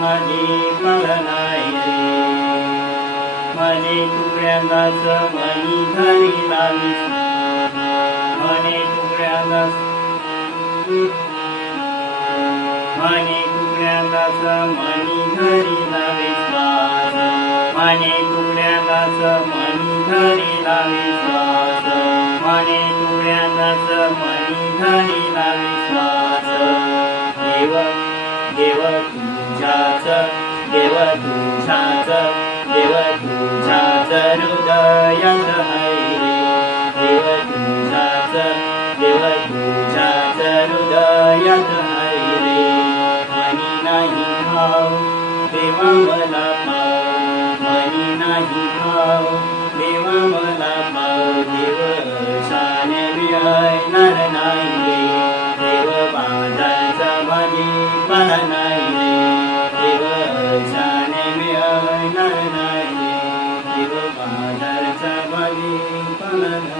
माझी मला नाही रे. मने तुकड्यांगाच मनी घरी लावीस. मने तुकड्यांगाच मने तुकड्यांगाच मनी घरी लावीस मने तुकड्यांगाच मनी घरी लावीस वास मने तुकड्यांगाच मनी घरी लावीस देव देव तुझ्याच देव तुझ्याच देव तुझ्याच हृदयात हैरे। देव तुझ्याच देव तुझ्याच हृदयात नाही देवा मला पाव मनी नाही भाऊ देवा मिळणार नाही रे